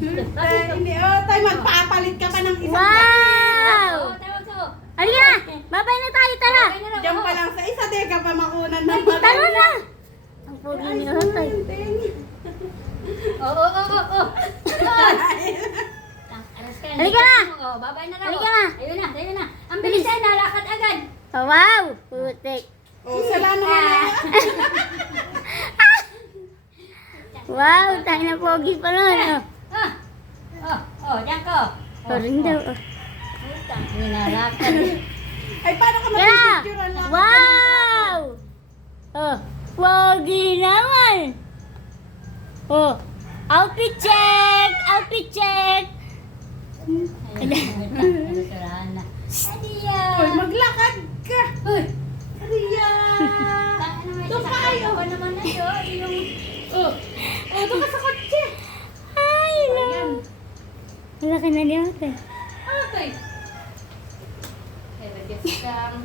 Tay, magpapalit ka pa ng isang Wow! Oh, tawag ko. Halika na! Babay na tayo, tara! Okay na raw. Diyan pa lang sa isa, di ka pa makunan ng mga. Tara na! Ang pogi ni Hotoy. Oo. Halika na! Oh, babay na raw. Halika na! Ayun na. Ang bilis ay nalakad agad. Oh, wow! Putik. Oh, sala naman. Wow! Tayo na pogi pa nun. Diyan ko. Parang daw. Putang, nalakad. Ay, paano ka Kaya! mag-picture lang? Wow! Oh, pogi naman! Oh, outfit check! Outfit check! Nasurahan na. Adiya! Uy, maglakad ka. Uy! Ria. Doon pa kayo. Ako naman na yun. Oh, doon ka sa kotse. Ay, no! Ayan. Malaki na niya ate. Ah, tay. Kaya just